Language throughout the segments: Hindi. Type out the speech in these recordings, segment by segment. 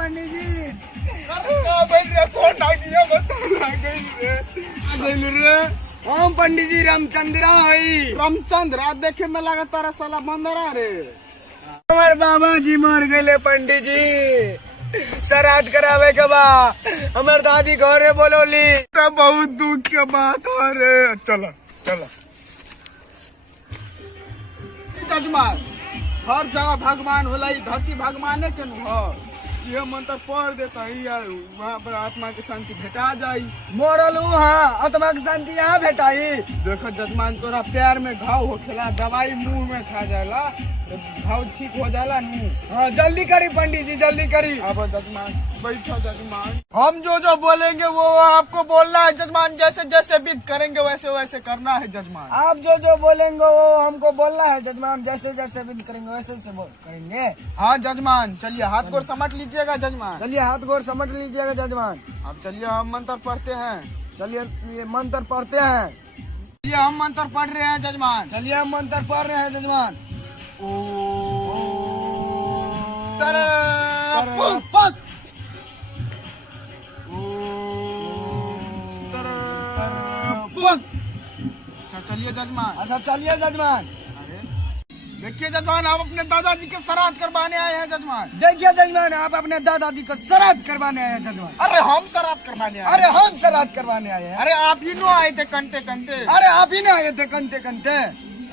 पंडित जी। हम पंडित जी रामचंद्रा है। रामचंद्र देखे में लगा तारा साला बंदरा रे। हमारे बाबा जी मर गए पंडित जी, श्राद्ध करावे के बा। हमारे दादी घरे बोलोली तो बहुत दुख के बात है रे। चलो चलो जजमान, हर जगह भगवान होला, धरती भगवाने के न यह मंत्र पढ़ देता ही वहाँ पर आत्मा की शांति भेटा जाई। मोरलू हाँ, आत्मा की शांति यहाँ भेटाई। देखो जजमान, तोरा पैर में घाव हो खेला, दवाई मुंह में खा जाला तो घाव ठीक हो जाला नू। हाँ जल्दी करी पंडित जी, जल्दी करी। अब जजमान बैठो जजमान, हम जो बोलेंगे वो आपको बोलना है जजमान। जैसे जैसे विध करेंगे वैसे वैसे करना है जजमान। आप जो बोलेंगे वो हमको बोलना है जजमान। जैसे जैसे विध करेंगे वैसे वैसे करेंगे। हाँ जजमान, चलिए हाथ गोड़ समझ लीजिएगा जजमान। चलिए हाथ गोड़ समझ लीजिएगा जजमान। अब चलिए हम मंत्र पढ़ते हैं। चलिए ये मंत्र पढ़ते हैं। चलिए हम मंत्र पढ़ रहे हैं जजमान। चलिए हम मंत्र पढ़ रहे हैं जजमान। चलिए जजमान। अच्छा चलिए जजमान। देखिए जजमान, आप अपने दादाजी के श्राद्ध करवाने आए हैं जजमान। देखिए जजमान, आप अपने दादाजी को श्राद्ध करवाने आए हैं जजमान। अरे हम श्राद्ध करवाने आए। अरे हम श्राद्ध करवाने आए हैं। अरे आप ही नो आए थे कंटे कंटे। अरे आप ही ना आए थे कंते कंते।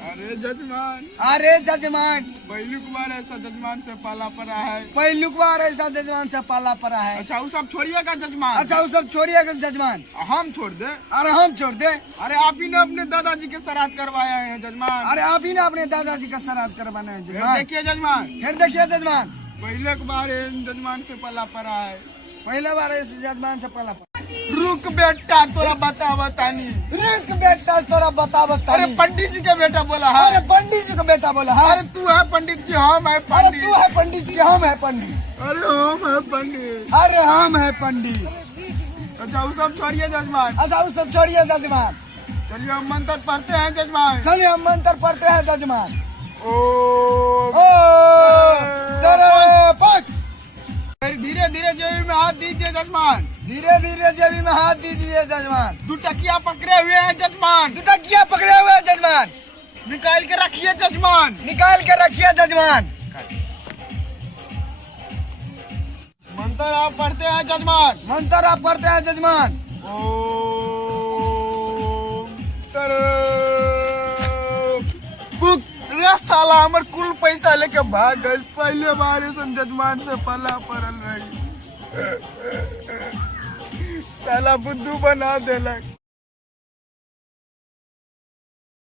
अरे जजमान, अरे जजमान, पहली बार ऐसा जजमान से पाला पड़ा है। पहली बार ऐसा जजमान से पाला पड़ा है। अच्छा वो सब छोड़िएगा जजमान। अच्छा वो सब छोड़िएगा जजमान। हम छोड़ दे। अरे हम छोड़ दे। अरे आप ही ने अपने दादाजी के श्राद्ध करवाया है जजमान। अरे आप ही ना अपने दादाजी का श्राद्ध करवाना है फिर जजमान। देखिए जजमान, फिर देखिए जजमान, पहले बार जजमान से पाला पड़ा है। पहला बार इस जजमान से पाला पड़ा। रुक बेटा तोरा बता बतानी। रुक बेटा तोरा बता बता। अरे पंडित जी का बेटा बोला है। अरे पंडित जी का बेटा बोला है। अरे तू है पंडित की हम है अरे पंडित। तू है पंडित की हम है पंडित। अरे हम है पंडित। अरे हम है पंडित। अच्छा वो सब छोड़िए जजमान। अच्छा वो सब छोड़िए जजमान। चलिए हम मंत्र पढ़ते हैं जजमान। चलिए हम मंत्र पढ़ते हैं जजमान। ओ धीरे धीरे जेबी में हाथ दीजिए जजमान। धीरे धीरे जेबी में हाथ दीजिए जजमान। दो टकिया पकड़े हुए हैं जजमान। दो टकिया पकड़े हुए हैं जजमान। निकाल के रखिए जजमान। निकाल के रखिए जजमान। मंत्र आप पढ़ते हैं जजमान। मंत्र आप पढ़ते हैं जजमान। साला हमर कुल पैसा लेके भाग गए। पहले बार जजमान से पला पड़ल रही। साला बुद्धू बना देलक।